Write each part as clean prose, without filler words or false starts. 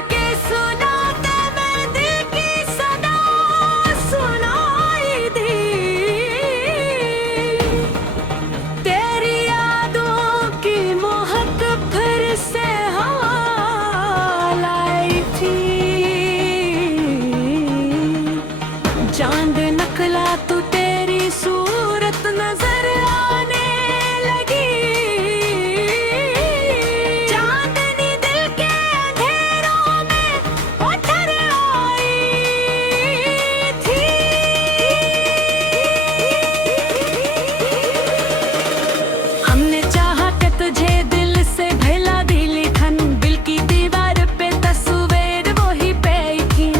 के सुनाते मैं दिल की सदा सुनाई दी। तेरी यादों की मोहक फिर से हवा लाई थी। चांद नकला तू तेरी सूरत नजर आने लगी। चांदनी दिल के अंधेरों में उतर आई थी। हमने चाहा कि तुझे दिल से भैला दी लिखन, दिल की दीवार पे तस्वीर वही पे थी।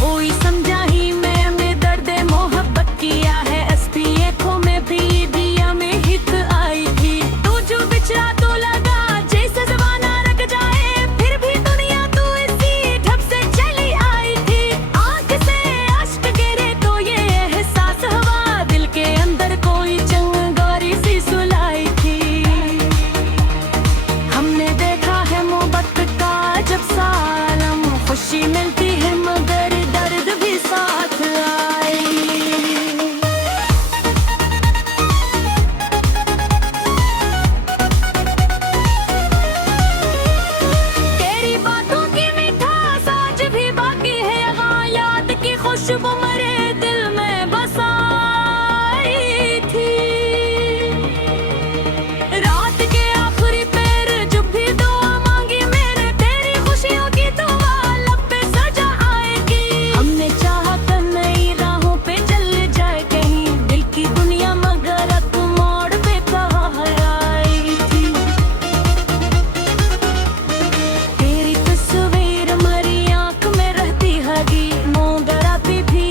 कोई समझा ही मैंने दर्द मोहब्बत किया है, असली आँखों में भी दिया में हित आई थी। तू जो बिछड़ा तो लगा जैसे ज़माना रख जाए, फिर भी दुनिया तू इसी ढब से चली आई थी। आँख से अश्क गिरे तो ये एहसास हुआ, दिल के अंदर कोई चिंगारी सी सुलाई थी। हमने देखा है मोहब्बत का जब सालम, खुशी मिलती है मगर दर्द भी साथ आई। तेरी बातों की मिठास आज भी बाकी है यहाँ, याद की खुशबू मरे दिल में बसाई थी। रात के आखिरी पैर जब भी दुआ मांगी मैंने, तेरी खुशियों की दुआ लब पे सजा आएगी। हमने चाहा था नई राहों पे चल जाए कहीं, दिल की दुनिया मगर अब मोड़ पे कहाँ आई थी। तेरी तस्वीर मरी आँख में रहती हगी, मगर अभी भी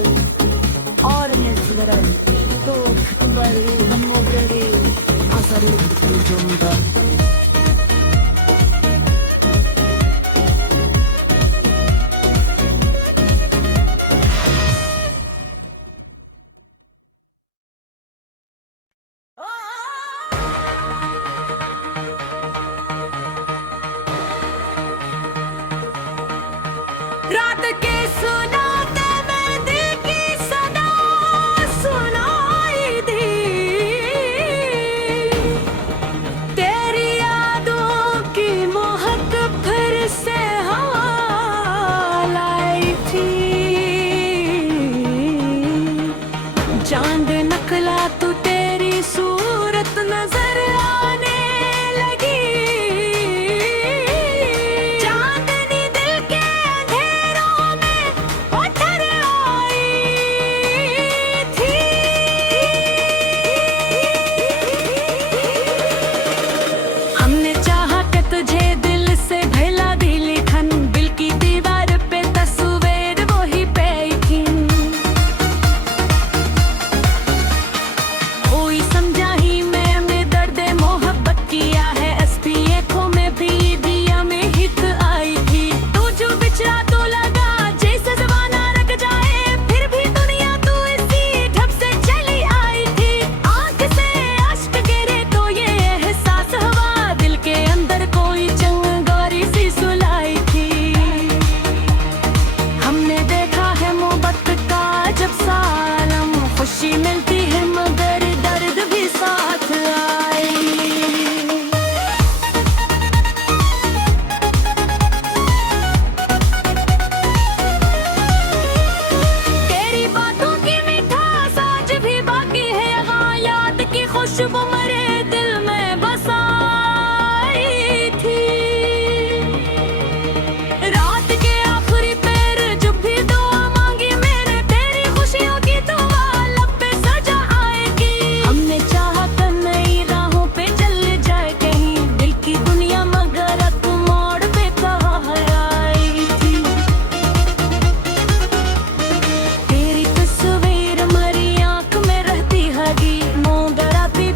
Natural, or natural, to bari hamogari asaru jumda. रात के सुनाते मेहंदी की सदा सुनाई दी, तेरी यादों की महक फिर से हवा लाई थी। चांद नकला तू तेरी सूरत नजर आने लगी, चांदनी दिल के अंधेरों में उतर आई थी। हमने चाहा कि तुझे दिल से भैला दी लिखन, दिल की दीवार पे तस्वीर वही पे थी। कोई समझा ही मैंने दर्द मोहब्बत किया है, एसपी आँखों में भी दिया में हित आई थी। तू जो बिछड़ा तो लगा जैसे ज़माना रख जाए, फिर भी दुनिया तू इसी ढब से चली आई थी। आँख से अश्क गिरे तो ये एहसास हुआ, दिल के अंदर कोई चिंगारी सी सुलाई थी। हमने देखा है मोहब्बत का जब सालम, खुशी मिलती है मगर दर्द भी साथ आई। तेरी बातों की मिठास आज भी बाकी है यहाँ, याद की खुशबू मेरे दिल में बसाई थी। रात के आखिरी पैर जब भी दुआ मांगी मैंने, तेरी खुशियों की दुआ लब पे सजा आएगी। हमने चाहा कि नई राहों पे चल जाए कहीं, दिल की दुनिया मगर अब मोड़ पे कहाँ आई थी। तेरी तस्वीर मेरी आँख में रहती हगी, मोगरा भी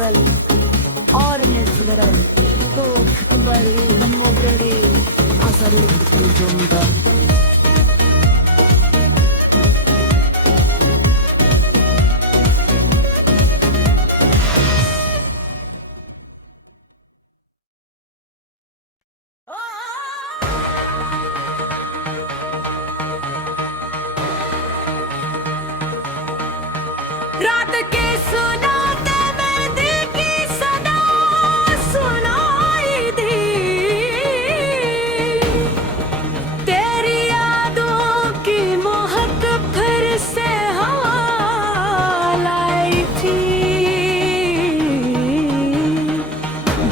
ఫెస్టివల్ ఆరెంజ్ మిరల్ తో బలి మొగలి అసలు జుందా रात के सुनाते मेहंदी की सदा सुनाई दी तेरी यादों की महक फिर से हवा लाई थी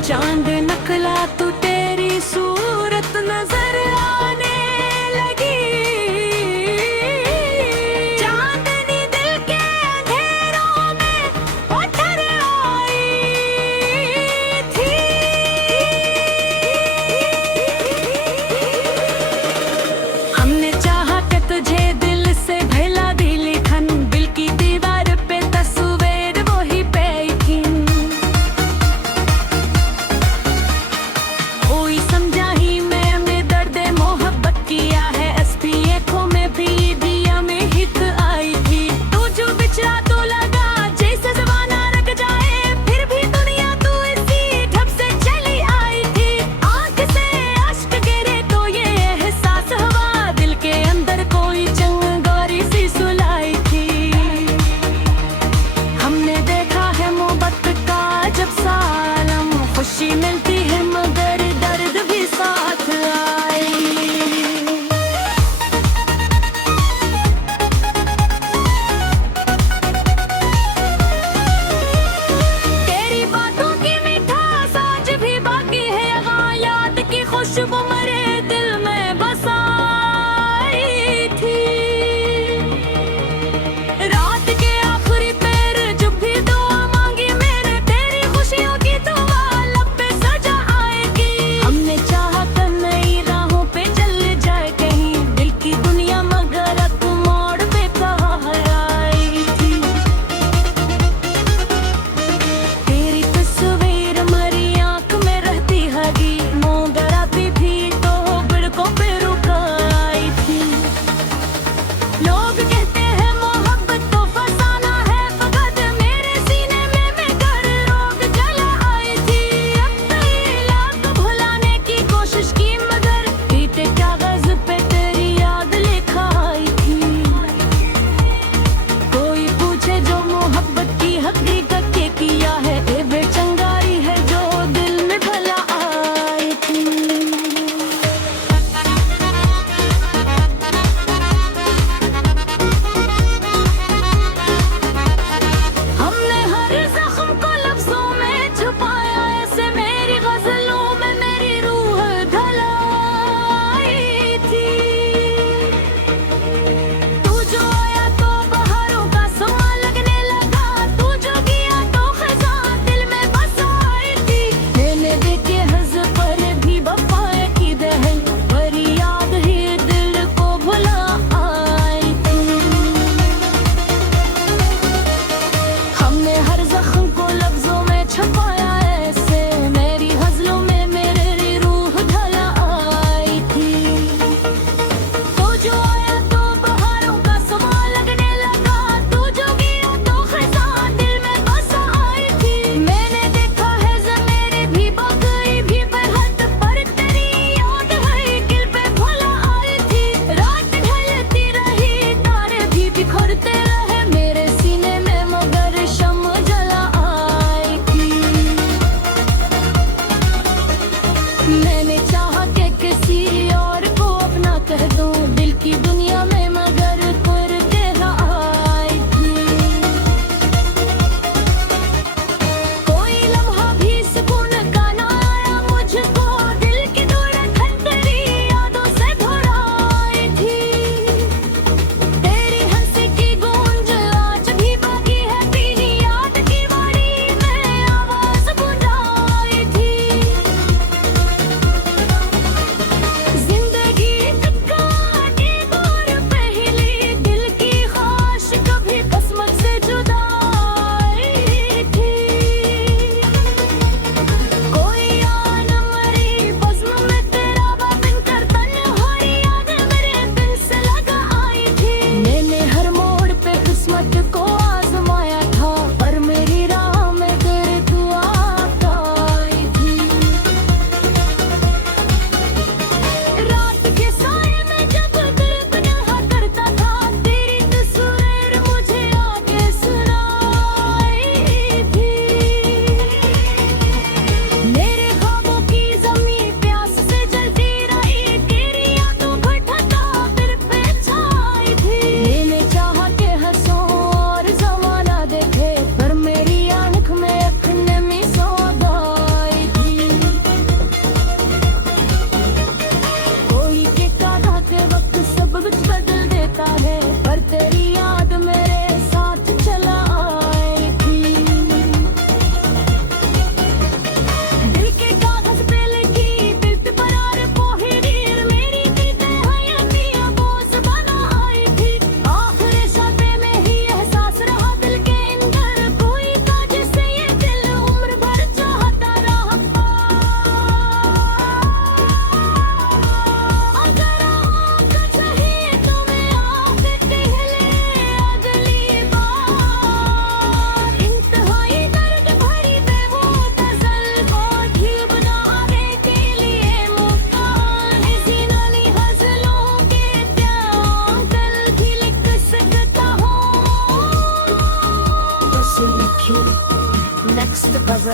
चांद नकला तू तेरी सूरत नजर आने लगी चांदनी दिल के अंधेरों में उतर आई थी हमने चाहा कि तुझे दिल से भैला दी लिखन दिल की दीवार पे तस्वीर वही पे थी कोई समझा ही मैं दर्द मोहब्बत किया है एसपी आँखों में भी दिया में हित आई थी तू जो बिछड़ा तो लगा जैसे जमाना रख जाए फिर भी दुनिया तू इसी ढब से चली आई थी आँख से अश्क गिरे तो ये एहसास हुआ दिल के अंदर कोई चिंगारी सी सुलाई थी हमने देखा है मोहब्बत का जब सालम खुशी मिलती है मगर दर्द भी साथ आई तेरी बातों की मिठास आज भी बाकी है यहाँ याद की खुशबू मेरे दिल में बसाई थी रात के आखिरी पैर जब भी दुआ मांगी मैंने तेरी खुशियों की दुआ लब पे सजा आएगी हमने चाहा था नई राहों पे चल जाए कहीं दिल की दुनिया मगर अब मोड़ पे कहाँ आई थी तेरी तस्वीर मेरी आँख में रहती हगी मोगरा भी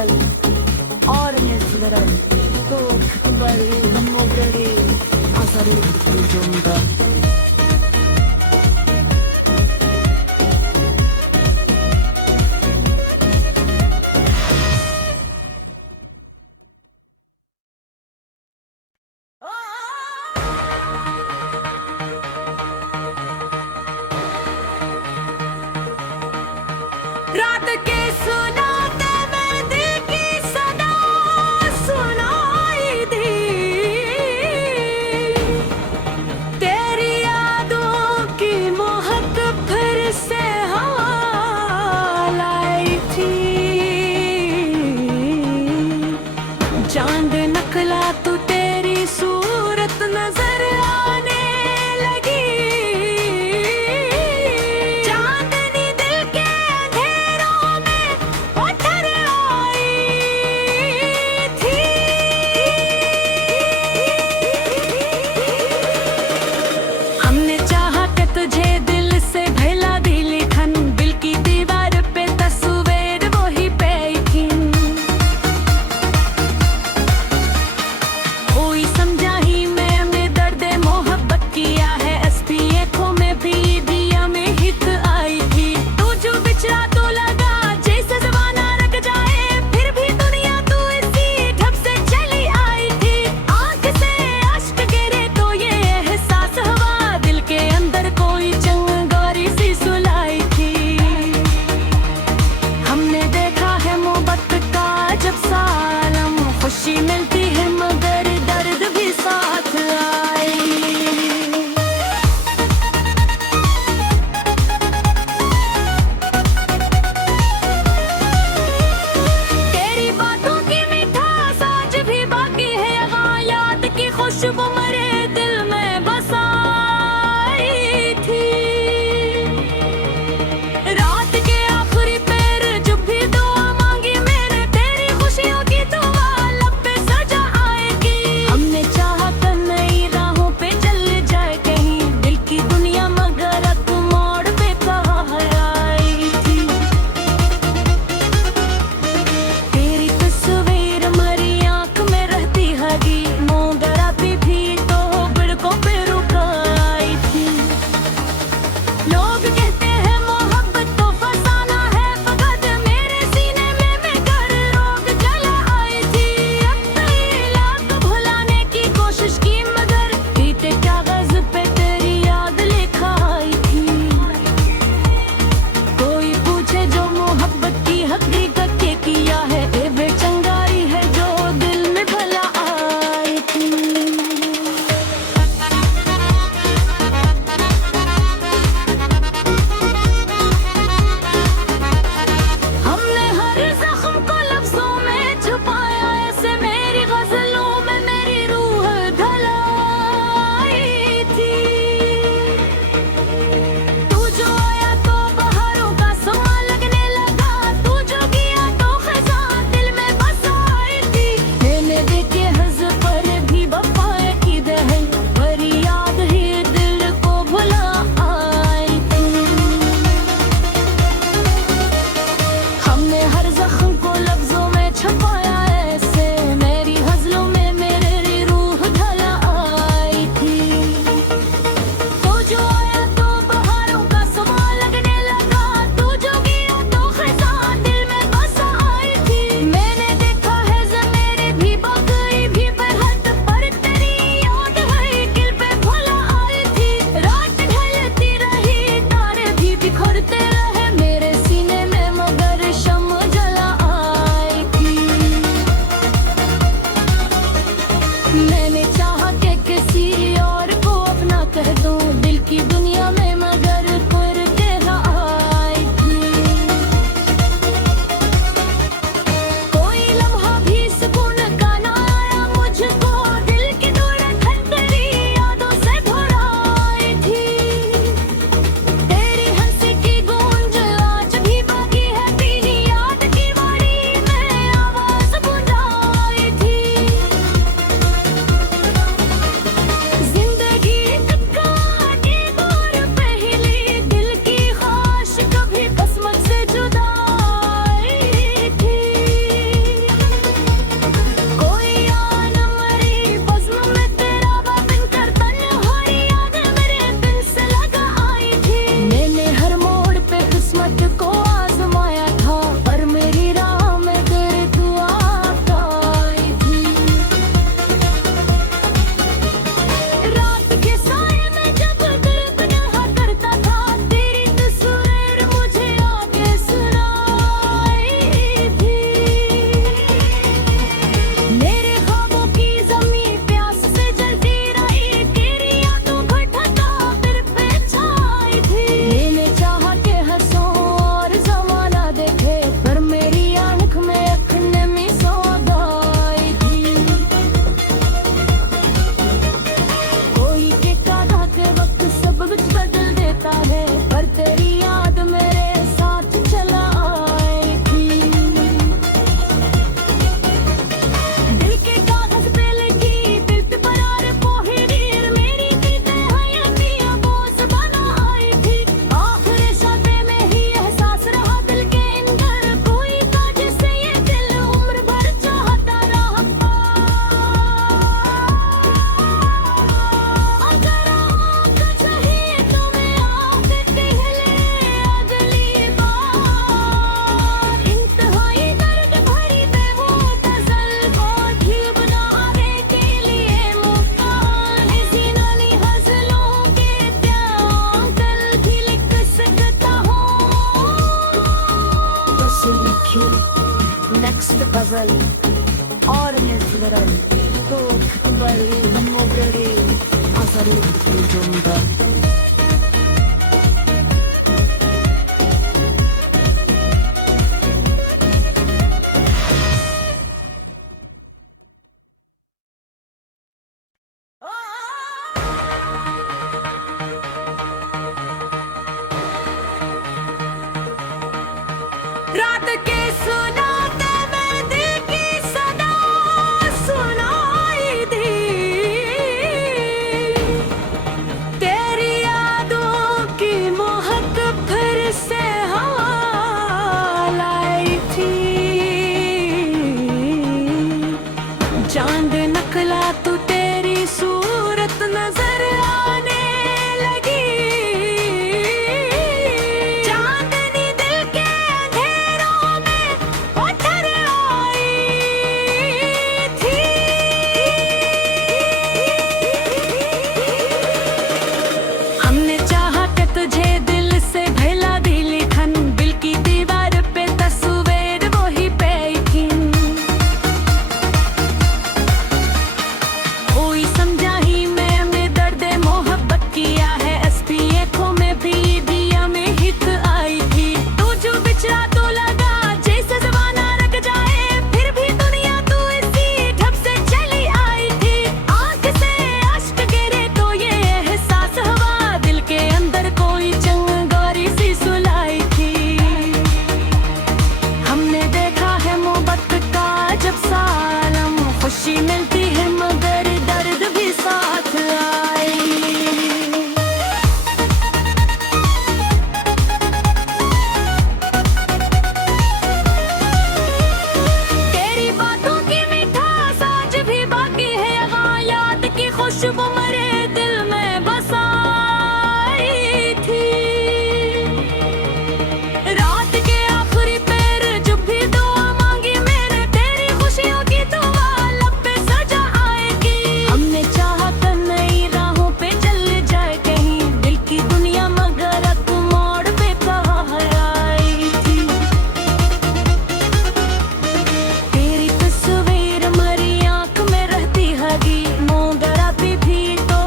natural, or natural. Çok bari hamogeri asarı vücudumda. रात के सुनाते में दिल की सदा सुनाई दी, तेरी यादों की महक फिर से हवा लाई थी। चांद नकला तो तेरी सूरत नजर आने लगी, चांदनी दिल के अंधेरों में उतर आई थी। हमने चाहा कि तुझे दिल से भैला दी लिखन, दिल की दीवार पे तस्वीर वही पे थी। कोई समझा ही मैं दर्द मोहब्बत किया है, एसपी आँखों में भी दिया में हित आई थी। तू जो बिछड़ा तो लगा जैसे जमाना रख जाए, फिर भी दुनिया तू इसी ढब से चली आई थी। आँख से अश्क गिरे तो ये एहसास हुआ, दिल के अंदर कोई चिंगारी सी सुलाई थी। हमने देखा है मोहब्बत का जब सालम, खुशी मिलती है मगर दर्द भी साथ आई। तेरी बातों की मिठास आज भी बाकी है, यहाँ याद की खुशबू मेरे दिल में बसाई थी। रात के आखिरी पैर जब भी दुआ मांगी मैंने, तेरी खुशियों की दुआ लब पे सजा आएगी। हमने चाहा था नई राहों पे चल जाए कहीं, दिल की दुनिया मगर अब मोड़ पे कहाँ आई थी। तेरी तस्वीर मेरी आँख में रहती हगी, मगर अभी भी तो बिड़कों पे रुकाई थी। लोग कहते हैं मोहब्बत तो फसाना है फकत, मेरे सीने में मैं कर रोग जला आई थी। अब कई लाख भुलाने की कोशिश की मगर बीते कागज पे तेरी याद लिखा आई थी। कोई पूछे जो मोहब्बत की हकीकत के किया है, ये बेचंगारी है जो दिल में भला आई थी। हमने हर जख्म को लफ्जों में छुपाया, ऐसे मेरी गजलों में मेरी रूह ढलाई थी। तू जो आया तो बहारों का समा लगने लगा, तू जो गया तो खज़ां दिल में बस आई थी। मैंने देखे हज़ पर भी वफ़ा की दहल, पर याद ही दिल को भुला आई थी। हमने हर जख्म को लफ्जों में छुपाया, ऐसे मेरी गजलों में मेरी रूह ढला आई थी। तू जो आया तो बहारों का समा लगने लगा, तू जो गया तो खज़ां दिल में बस आई थी। मैंने देखा है ज़मीरें भी बगई भी बरहद, पर तेरी याद है दिल पे भुला आई थी। रात ढलती रही तारे भी बिखरते रहे मेरे सीने में, मगर शम्म जला आई थी। मैंने चाहा कि किसी और को अपना कह दूं दिल की दुनिया में, मगर पर तेरा आई थी। कोई लम्हा भी सुकून का ना आया मुझको, दिल की धड़कन तेरी यादों से भराई थी। तेरी हंसी की गूंज आज भी बाकी है, तेरी याद की वाड़ी में आवाज़ गूंजाई थी। Natural, or natural. Tudo bem, vamos ver. Asaru, Jumba. रात के सुनाते मेहंदी की सदा सुनाई दी, तेरी यादों की महक फिर से हवा लाई थी। चांद नकला तू तेरी सूरत नजर आने लगी, चांदनी दिल के अंधेरों में उतर आई थी। हमने चाहा कि तुझे दिल से भैला दी लिखन, दिल की दीवार पे तस्वीर वही पे थी। कोई समझा ही मैं दर्द मोहब्बत किया है, एसपी आँखों में भी दिया में हित आई थी। तू जो बिछड़ा तो लगा जैसे जमाना रख जाए, फिर भी दुनिया तू इसी ढब से चली आई थी। आँख से अश्क गिरे तो ये एहसास हुआ, दिल के अंदर कोई चिंगारी सी सुलाई थी। हमने देखा है मोहब्बत का जब सालम, खुशी मिलती है मगर दर्द भी साथ आए। तेरी बातों की मिठास आज भी बाकी है यहाँ, याद की खुशबू मरे दिल में बसाई थी। रात के आखिरी पैर जब भी दुआ मांगी मेरे, तेरी खुशियों की दुआ लब पे सजा आएगी। हमने चाहा था नई राहों पे चल जाए कहीं, दिल की दुनिया मगर अब मोड़ पे कहाँ आई थी। तेरी तस्वीर मरी आँख में रहती हगी, मोगरा भी तो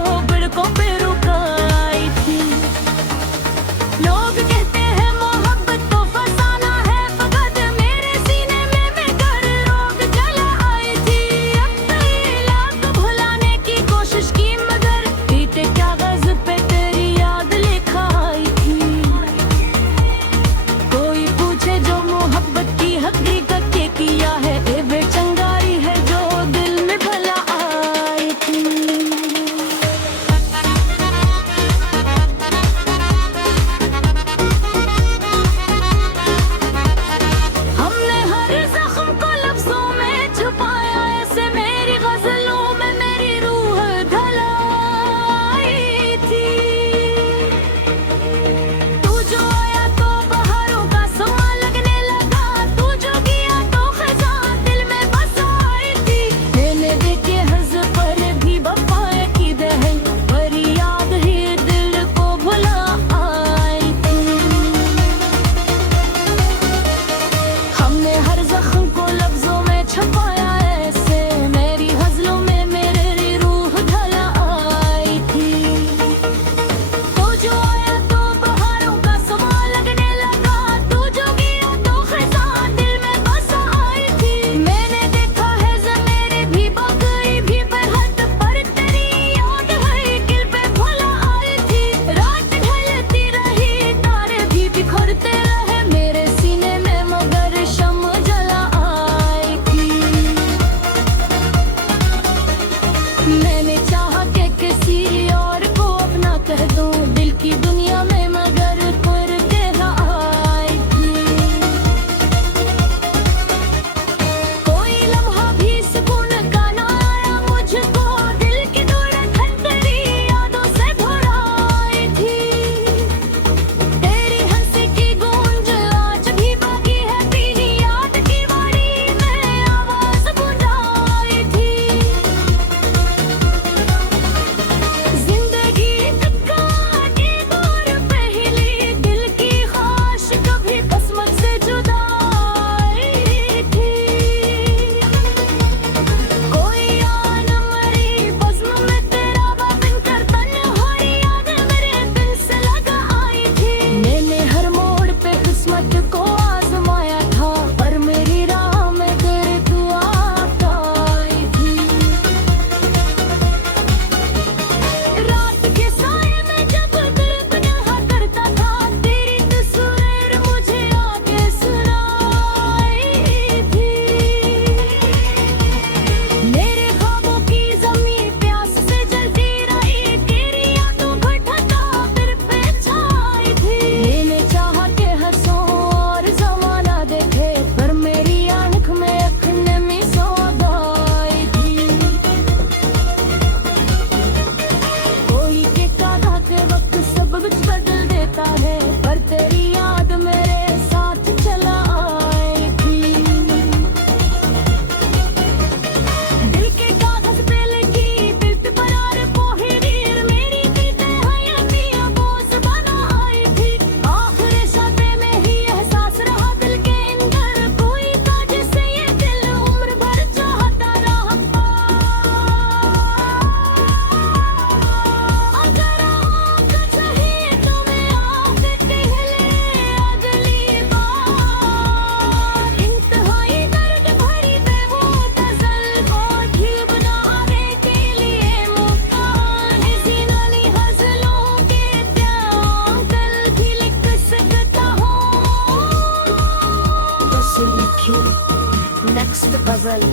well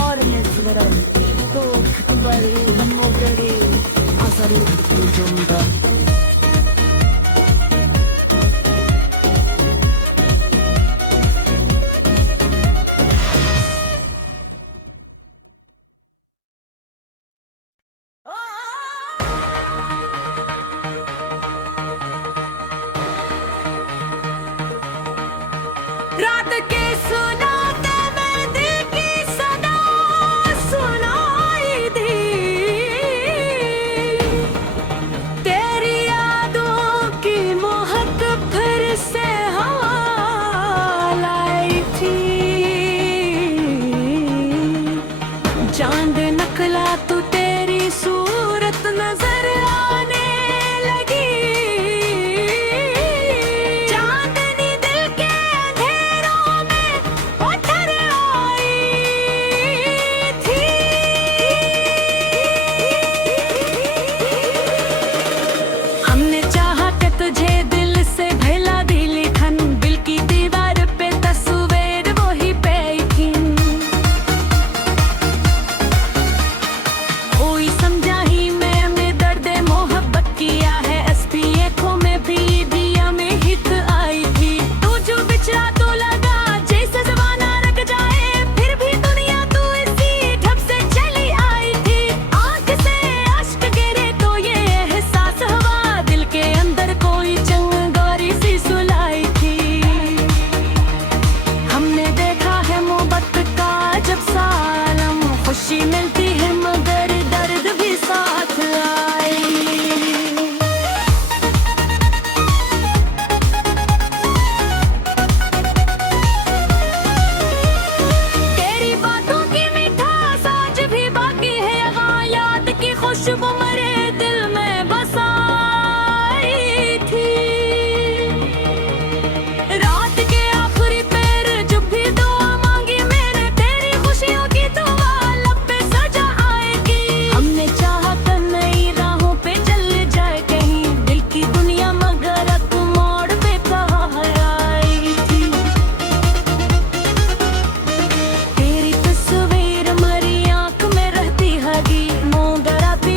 और natural तो बड़ी नमोगरी असर जुम्बा रात के सुनाते में दिल की सदा सुनाई दी तेरी यादों की महक फिर से हवा लाई थी चांद नकला तू तेरी सूरत नजर आने लगी चांदनी दिल के अंधेरों में उतर आई थी हमने चाहा कि तुझे दिल से भैला दी लिखन दिल की दीवार पे तस्वीर वही पे थी कोई समझा ही मैं दर्द मोहब्बत किया है एसपी आँखों में भी दिया में हित आई थी तू जो बिछड़ा तो लगा जैसे जमाना रख जाए फिर भी दुनिया तू इसी ढब से चली आई थी आँख से अश्क गिरे तो ये एहसास हुआ दिल के अंदर कोई चंगारी सी सुलाई थी हमने देखा है मोहब्बत का जब सालम खुशी मिलती है मगर दर्द भी साथ आई तेरी बातों की मिठास आज भी बाकी है यहाँ याद की खुशबू मेरे दिल में बसाई थी रात के आखिरी पैर जब भी दुआ मांगी मैंने तेरी खुशियों की दुआ लब पे सजा आएगी हमने चाहा था नई राहों पे चल जाए कहीं दिल की दुनिया मगर अब मोड़ पे कहाँ आई थी तेरी तस्वीर मेरी आँख में रहती हगी मोगरा भी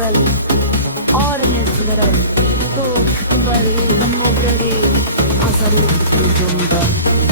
well. Ordinary, so well, the more asal jumda.